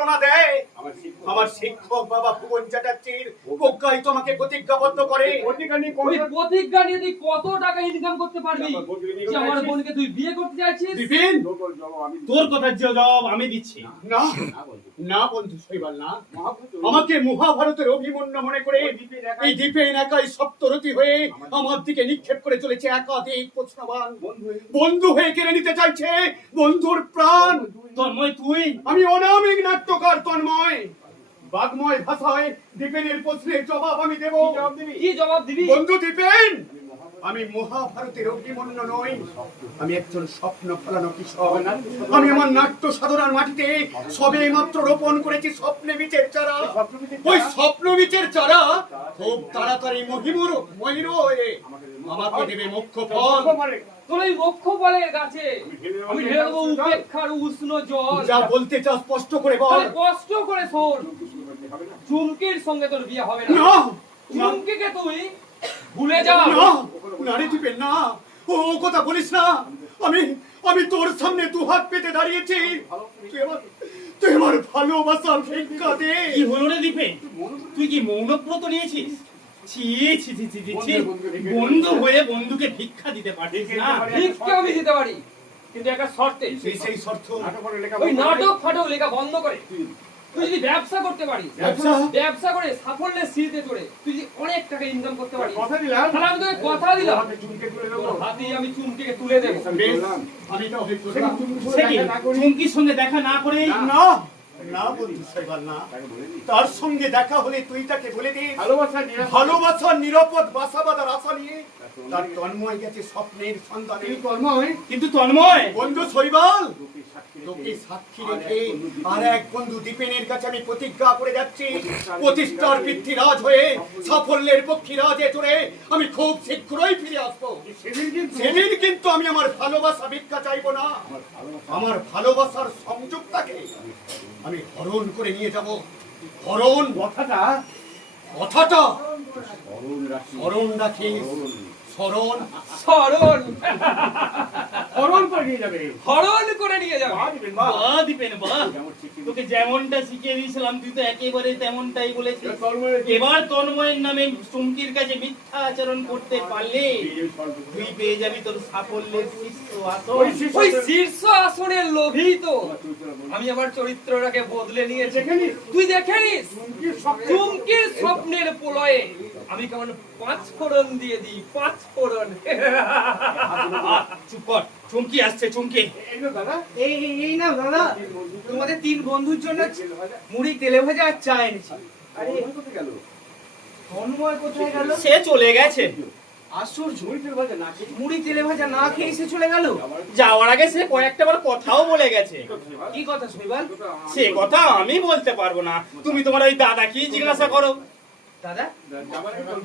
সান্ত্বনা দেয় আমার শিক্ষক। বাবা ভুবন চ্যাটার্জির প্রজ্ঞাই তোমাকে প্রতিজ্ঞাবদ্ধ করে। অধিকারী ওই কোন প্রতিজ্ঞা নিয়ে তুই কত টাকা ইনকাম করতে পারবি? আমার বোনকে তুই বিয়ে করতে চাইছিস? বিপিন! লোকর জবাব আমি তোর কথার যে জবাব আমি দিচ্ছি। না। না বন্ধু শৈবাল না। আমাকে মহাভারতের অভিমন্যু মনে করে এই দ্বীপে একাই সপ্তরতি হয়ে আমার দিকে নিক্ষেপ করে চলেছে একাধিক প্রশ্নবান। বন্ধু হয়ে বন্ধু হয়ে কেড়ে নিতে চাইছে বন্ধুর প্রাণ। তন্ময় তুই? আমি অনামিক নাট্যকার তন্ময়। বাগময় ভাষায় দীপেনের প্রশ্নের জবাব আমি দেব কি জবাব দিবি। কি জবাব দিবি? বন্ধু দীপেন আমি মহাভারতের অভিমন্যু নই। আমি একজন স্বপ্ন ফলানো কিশোর আমি আমার নাট্য সাধনার মাটিতে সবে মাত্র রোপণ করেছি স্বপ্নে বীজের চারা। ওই স্বপ্ন বীজের চারা খুব তাড়াতাড়ি মহিমুর মহির হয়ে আমাকে দেবে মুখ্য ফল। তোর এই বক্ষ বলের গাছে আমি ঢেলে দেবো উপেক্ষার উষ্ণ জল। যা বলতে চাও স্পষ্ট করে বল। তাহলে কষ্ট করে শোন। চুমকির সঙ্গে তোর বিয়ে হবে না। চুমকিকে তুই ভুলে যা। না নারী না। ও ও কথা বলিস না। আমি আমি তোর সামনে দু হাত পেতে দাঁড়িয়েছি। তুই আমার তুই আমার ভালোবাসার ভিক্ষা দে। কি হলো রে দীপে? তুই কি মৌনব্রত নিয়েছিস? ছি ছি ছি ছি ছি, ছি। বন্ধু হয়ে বন্ধুকে ভিক্ষা দিতে পারছিস না? ভিক্ষা আমি দিতে পারি। কিন্তু একটা শর্তে। সেই সেই শর্ত। নাটক ফাটক লেখা বন্ধ করে। তুই যদি ব্যবসা করতে পারিস ব্যবসা? ব্যবসা করে সাফল্যের সিঁড়িতে চড়ে তুই যদি অনেক টাকা ইনকাম করতে পারিস কথা দিলাম। তাহলে আমি তোকে কথা দিলাম। হাতে চুমকে তুলে দেবো। হাতেই আমি চুমকিকে তুলে দেবো। বেশ, আমি তো চুমকির সঙ্গে দেখা না করে না। না বন্ধু না। তার সঙ্গে দেখা হলে তুই তাকে বলে ভালোবাসা নিরাপদ। ভালোবাসার নিরাপদ বাসা আশা নিয়ে। তার তন্ময় গেছে স্বপ্নের সন্ধানে। তিনি কর্মই কিন্তু তন্ময়! বন্ধু শৈবাল তোকে সাক্ষী রেখে আর এক বন্ধু দীপেনের কাছে আমি প্রতিজ্ঞা করে যাচ্ছি। প্রতিষ্ঠার পৃথ্বীরাজ হয়ে সাফল্যের পক্ষীরাজে চড়ে আমি খুব শীঘ্রই ফিরে আসব। সেদিন কিন্তু আমি আমার ভালোবাসা ভিক্ষা চাইব না। আমার ভালোবাসার সংযোগটাকে আমি হরণ করে নিয়ে যাব। হরণ কথাটা? কথাটা? হরণ রাখি হরণ রাখি অরুণ স্মরণ। হরণ করে নিয়ে যাবে। হরণ করে নিয়ে যাবে। মা দিবেন মা বাহ তোকে যেমনটা শিখিয়ে দিয়েছিলাম তুই তো একেবারে তেমনটাই বলেছিস। এবার তন্ময়ের নামে চুমকির কাছে মিথ্যা আচরণ করতে পারলে তুই পেয়ে যাবি তোর সাফল্যের শীর্ষ আসন। ওই শীর্ষ আসনের লোভী তো। আমি আমার চরিত্রটাকে বদলে নিয়েছি। যেখানে তুই দেখে নিস? চুমকির স্বপ্নের প্রলয়ে আমি কেমন পাঁচ ফোড়ন দিয়ে দিই পাঁচ ফোড়ন। আহ, চুপ কর। চুমকি আসছে চুমকি। এই না দাদা এই এই- এই না দাদা। তোমাদের তিন বন্ধুর জন্য মুড়ি তেলে ভাজা আর চা এনেছি। আরে কোথায় গেল? তন্ময় কোথায় গেল? সে চলে গেছে। আশ্চর্য মুড়ি তেলে ভাজা না খেয়ে সে চলে গেল? যাওয়ার আগে সে কয়েকটা বার কথাও বলে গেছে। কি কথা শৈবাল সে কথা আমি বলতে পারব না। তুমি তোমার ওই দাদা কি জিজ্ঞাসা করো। দাদা?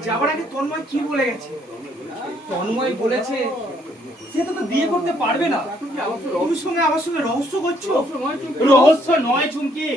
যাবার আগে তন্ময়- কি বলে গেছে? তন্ময় বলেছে সে তো তো বিয়ে করতে পারবে না। তুমি সঙ্গে আমার সঙ্গে রহস্য করছ? রহস্য নয় চুমকি।